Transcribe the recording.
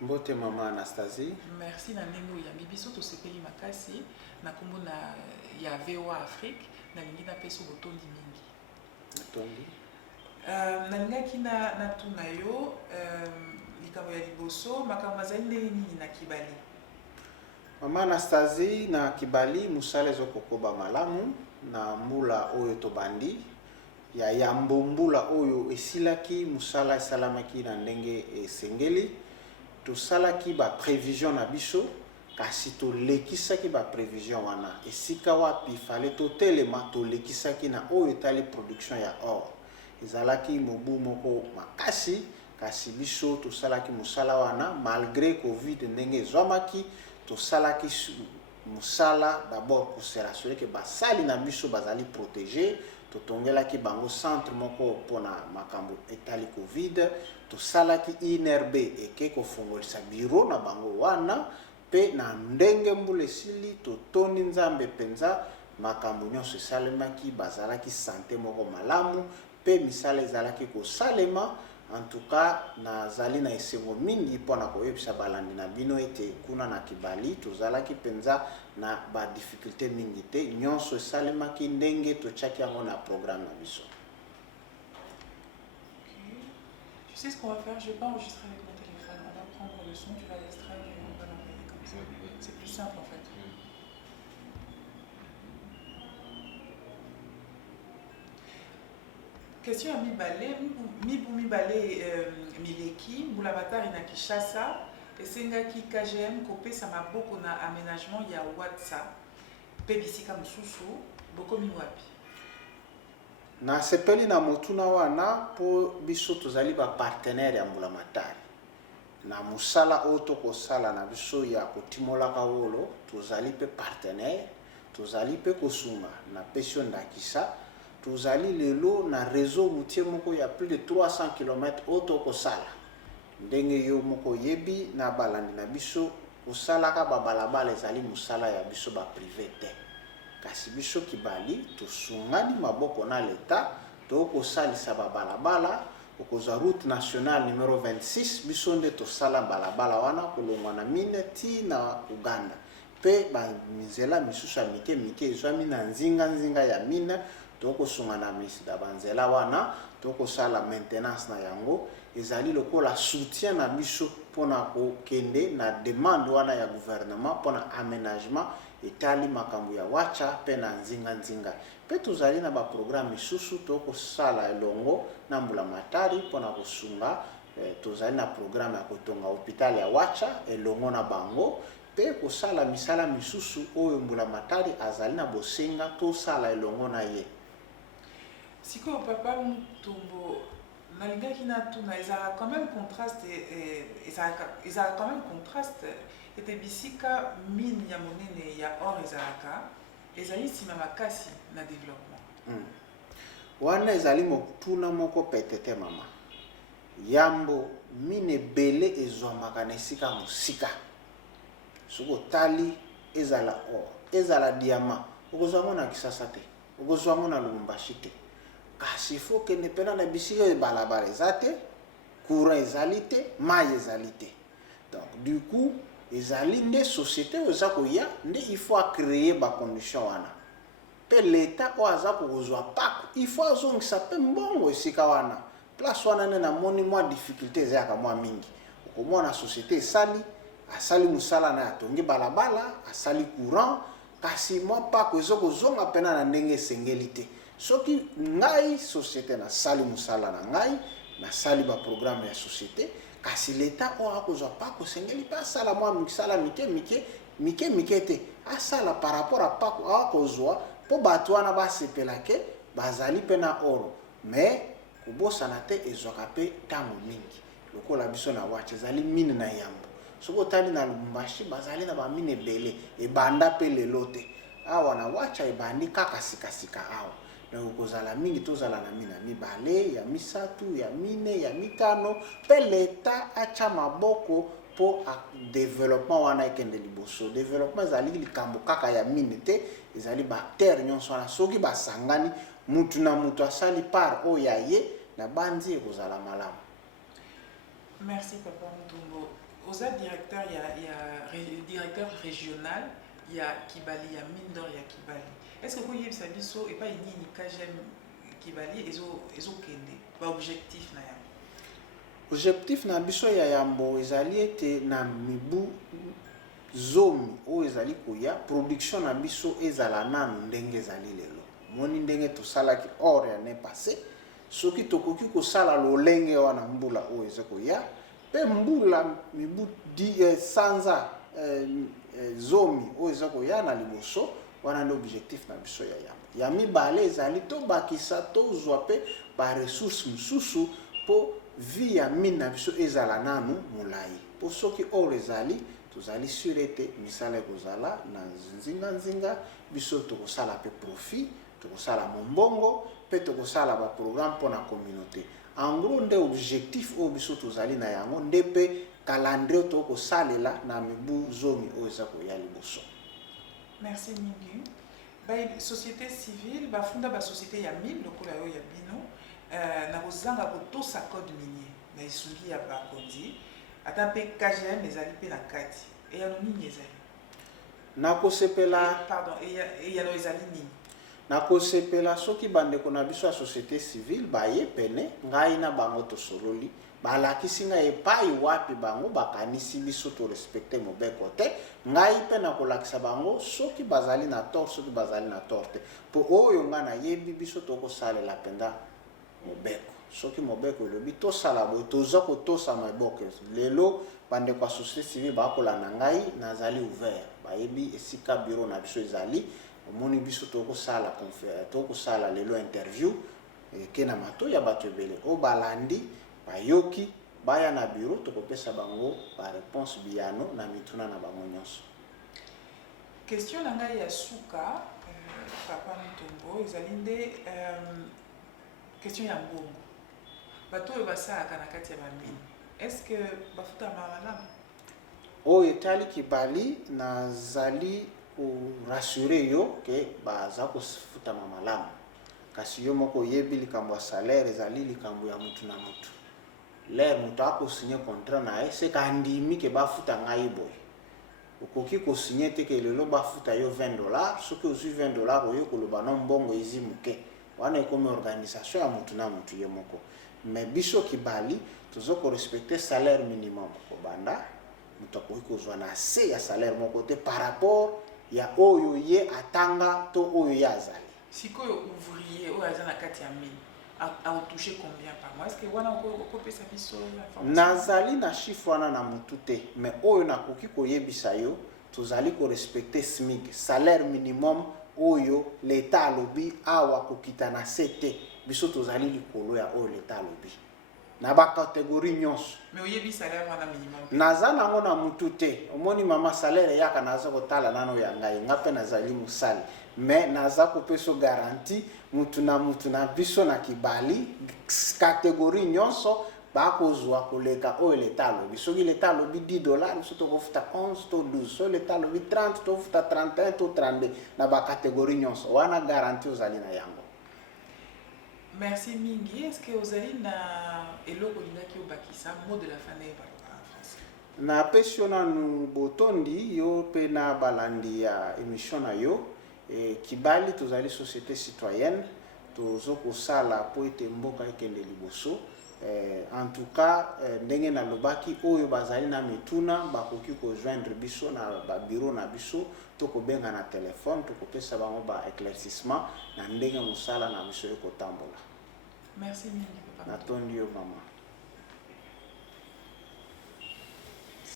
Mbote mama Anastasie. Merci na ndenge oyo yambi biso tosepeli makasi na kombo na ya VOA Afrique nalingi napesa botondi mingi. Botondi. Nalingaki natuna yo likambo ya liboso makambo azali ndenge nini na Kibali. Mama Anastasie na Kibali musala ezokokoba malamu na mbula oyo tobandi ya yambombula oyo esilaki musala esalamaki na ndenge esengeli tosalaki ba prévision na biso kasi tolekisaki ba prévision wana esika wapi fallait totelema tolekisaki na oyo etali production ya or ezalaki mobu moko makasi kasi biso tosalaki musala wana malgré covid ndenge ezwamaki tosalaki musala d'abord pour se rassurer que basali na biso bazali protégé totongelaki bango centre moko pona makambo etali covid tosalaki INRB eke kofungolisa bureau na bango wana pe na ndenge mbula esili totoni nzambe penza makambo nyonso esalemaki bazalaki santé moko malamu pe misala ezalaki kosalema en tout cas nazali na esengo mingi pona koyebisa balandi na bino ete kuna na Kibali tozalaki penza na ba difficulté mingi te nyonso esalemaki ndenge totiaki yango na programme na biso. Tu sais ce qu'on va faire, je vais pas enregistrer avec mon téléphone, on va prendre le son, tu vas l'extraire et on va l'envoyer comme ça. C'est plus simple en fait. Question à Mibale Mileki, Moulabatari na Kishasa, et Sengaki KGM, Kopé Samaboko na aménagement ya WhatsApp, Pebisika Mususu, Boko Miwapi. Na sepeli na motuna wana po biso tozali ba partenaire ya Mbulamatari. Na musala oto kosala na biso ya kotimolaka wolo, tozali pe partenaire, tozali pe kosunga na pesio ndakisa. Tozali lelo na réseau routier moko ya plus de 300 km auto kosala ndenge yo moko yebi na balandi na biso kosalaka babalabala ezali musala ya biso ba privé te kasi biso Kibali tosungani maboko na leta to kosalisa babalabala okozwa route nationale numéro 26 biso nde tosala balabala wana kolongwa na Mineti na Uganda pe ba mizela misusu ya mike ezwami na nzinga ya mina toko sungana misida banzela wana toko sala maintenance na yango ezali lokola soutien na biso pona ko kende na demande wana ya gouvernement pona aménagement etali makambo ya wacha pe na nzinga pe tozali na ba programme susu toko sala elongo na Mbulamatari pona kosunga tozali na programme ya kotonga hôpital ya wacha elongo na bango pe kosala misala misusu oyo Mbulamatari azali na bosenga to sala elongo na ye. Siko papa Mutombo nalingaki natuna ezala quand même contraste ezala quand même contraste ete bisika mine ya monene ya or ezalaka ezali nsima makasi na développement wana ezali motuna moko petete mama yambo mine bele ezwamaka na esika mosika soko tali ezala or ezala diamant okozwa na Kisasa te okozwa na Lubumbashi te kasi faut que ne pena na bisika balabala ezate courant ezalite mai ezalite donc du coup ezali nde société oza koya nde il faut créer ba condition wana pe l'état o aza kozwa pak il faut azongisa pe mbongo esika wana place wana ne na moni mwa difficulté ezaka mwa mingi okomona société asali musala na atongi balabala asali courant kasi mwa pak ezokozonga pena na ndenge esengelite soki ngai société na sali musala na ngai na sali ba programme ya société kasi l'état o akozwa pa ko sengeli pa sala mwa misala mike te asala par rapport à pa ko akozwa po bato wana basepelake bazali pe na oro mais kobosana te ezwaka pe ntango mingi lokola biso na wacha ezali mine na yambo soko tali na Lubumbashi bazali na bamine ebele ebanda pe lelo te awa na wacha ebandi kaka sikasika awa na ukozala mingi tozala na mina mibale ya misatu ya mine ya mitano pe leta acha maboko po a développement wana ekende liboso développement ezali likambo kaka ya mine te ezali ba terre nyonso wana soki basangani mutu na mutu asali par oya ye na bandi ekozala malamu. Merci Papa Mutombo. Aux directeurs, il y a directeur régional, il y a Kibali, il y a mine d'or, il y a Kibali. Est-ce que vous avez biso et pas une KGM Kibali et zo kende ba objectif na ya? Objectif na biso ya yambo ezali ete na mibu zomi o ezali koya production na biso ezala nanu ndenge ezali lelo. Moni ndenge tosalaki or ya ne passé soki tokoki kosala lolenge wana mbula o ezokoya pe mbula mibu sanza zomi o ezokoya na liboso wana nde objectif na biso ya yambo. Ya mibale ezali tobakisa tozwa pe ba ressources mususu po vie ya mine na biso ezala nanu molai. Po soki or ezali tozali sur ete misala ekozala na nzinga biso tokosala pe profit, tokosala mombongo pe tokosala ba programme pour la communauté. En gros nde objectif o biso tozali na yango nde pe calendrier tokosalela na mibu zomi o eza koya liboso. Merci mingi. Ba société civile ba funda ba société ya mine lokola yo ya bino na kozanga kotosa code minier na isungi ya bakonzi ata pe KGM ezali pe na kati e ya nini ezali na kosepela pardon e ya no ezali nini na kosepela soki bandeko na biso ya société civile baye pene ngai na bango tosololi balakisi ngai epai wapi bango bakanisi biso to respecte mobeko te ngai pe na kolakisa bango soki bazali na tort soki bazali na tort te po oyo nga na yebi biso tokosalela penda mobeko soki mobeko elobi tosala boye toza kotosa maboko lelo bandeko ya société civile bakolanda ngai nazali ouvert bayebi esika bureau na biso ezali omoni biso tokosala tokosala lelo interview ke na mato ya bato ebele o balandi bayoki baya na bureau tokopesa bango ba réponse biyano na mituna na bango nyonso. Question na ngai ya suka papa Mutombo ezali nde question ya mbongo bato oyo basalaka na kati ya bamine est-ce que bafuta malamu oyo etali Kibali nazali rassurer yo ke baza kofuta malamu kasi yo moko yebi likambo ya salaire ezali likambo ya mutu na mutu l'air mutu akosigné contrat na ye c'est kandimi ke bafuta ngai boye okoki kosigné te ke lelo bafuta yo $20 soki ozwi $20 oyo koloba no mbongo ezi muke wana ekomi organisation ya mutu na mutu ye moko mais biso Kibali tozoko respecter salaire minimum kobanda mutu akoki kozwa na se ya salaire moko te par rapport ya oyo ye atanga to oyo ye azali. Sikoyo ouvrier oyo aza na kati ya mine a touché combien par mois? Est-ce que wana okopesa biso information? Nazali na chiffre wana na mutu te mais oyo nakoki koyebisa yo tozali ko respecter SMIC salaire minimum oyo l'État alobi awa kokita na sete biso tozali likolo ya oyo l'État alobi na ba catégorie nyonso. Mais oyebi salaire wana minimum naza nango na mutu te omoni mama salaire yaka naza kotala nano ya ngai nga pe nazali musali mais naza kopesa garantie mutu na biso na Kibali catégorie nyonso bakozwa koleka oyo l'État alobi soki l'État alobi $10 biso tokofuta 11 to 12 soki l'État alobi 30 tofuta 31 to 32 na ba catégorie nyonso wana garantie ozali na yango. Merci mingi. Est-ce que vous avez na eloko lingaki obakisa mot de la fin na en français? Na pesi na nu botondi yo pe na balandi ya émission na yo Kibali tozali société citoyenne tozo kosala po ete mboka ekende liboso en tout cas ndenge na lobaki oyo bazali na mituna bakoki ko joindre biso na ba bureau na biso tokobenga na téléphone tokopesa bango ba éclaircissement na ndenge mosala na biso ekotambola. Merci mingi papa. Natondi yo mama.